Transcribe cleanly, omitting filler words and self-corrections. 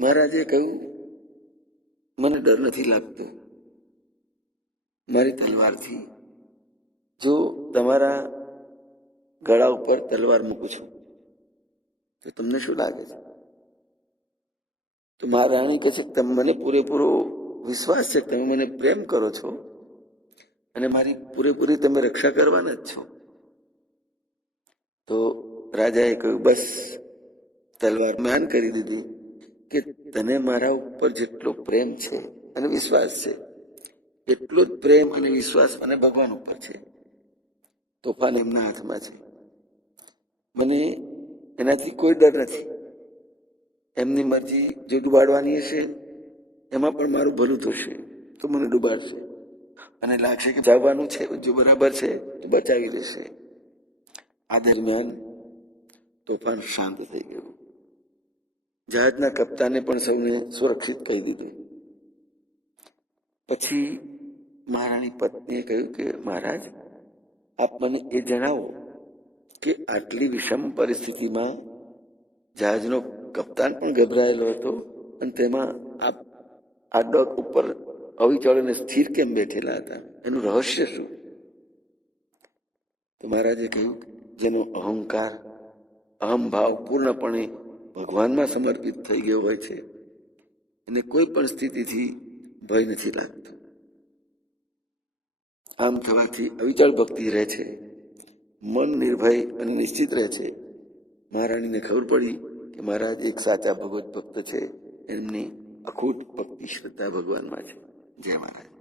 મહારાજે કહ્યું, મને ડર નથી લાગતો મારી તલવારથી. જો તમારા ગળા ઉપર તલવાર મૂકું છું તો તમને શું લાગે છે? તો મહારાણી કહે છે કે મને પૂરેપૂરો વિશ્વાસ છે કે તમે મને પ્રેમ કરો છો અને મારી પૂરેપૂરી તમે રક્ષા કરવાના જ છો. તો રાજાએ કહ્યું, બસ તલવાર માન કરી દીધી કે તને મારા ઉપર જેટલો પ્રેમ છે અને વિશ્વાસ છે એટલો જ પ્રેમ અને વિશ્વાસ મને ભગવાન ઉપર છે. તોફાન એમના હાથમાં છે, મને એનાથી કોઈ ડર નથી. એમની મરજી જો ડૂબાડવાની હશે એમાં પણ મારું ભલું થશે તો મને ડૂબાડશે, અને લાગશે કે બચાવવાનું છે જો બરાબર છે તો બચાવી લેશે. આ દરમિયાન તોફાન શાંત થઈ ગયું. જહાજના કપ્તાને પણ સૌને સુરક્ષિત કહી દીધું. પછી મહારાણી પત્નીએ કહ્યું કે મહારાજ, આપ મને એ જણાવો કે આટલી વિષમ પરિસ્થિતિમાં જહાજનો કપ્તાન પણ ગભરાયેલો હતો અને તેમાં આપ આ ડોક ઉપર અવિચળ અને સ્થિર કેમ બેઠેલા હતા? એનું રહસ્ય શું? તો મહારાજે કહ્યું, જેનો અહંકાર અહમભાવ પૂર્ણપણે ભગવાનમાં સમર્પિત થઈ ગયો હોય છે એને કોઈ પણ સ્થિતિથી ભય નથી લાગતો. આમ થવાથી અવિચળ ભક્તિ રહે છે, મન નિર્ભય અને નિશ્ચિત રહે છે. મહારાણીને ખબર પડી કે મહારાજ એક સાચા ભગવત ભક્ત છે, એમની અખૂટ ભક્તિ શ્રદ્ધા ભગવાનમાં છે. જય મહારાજ.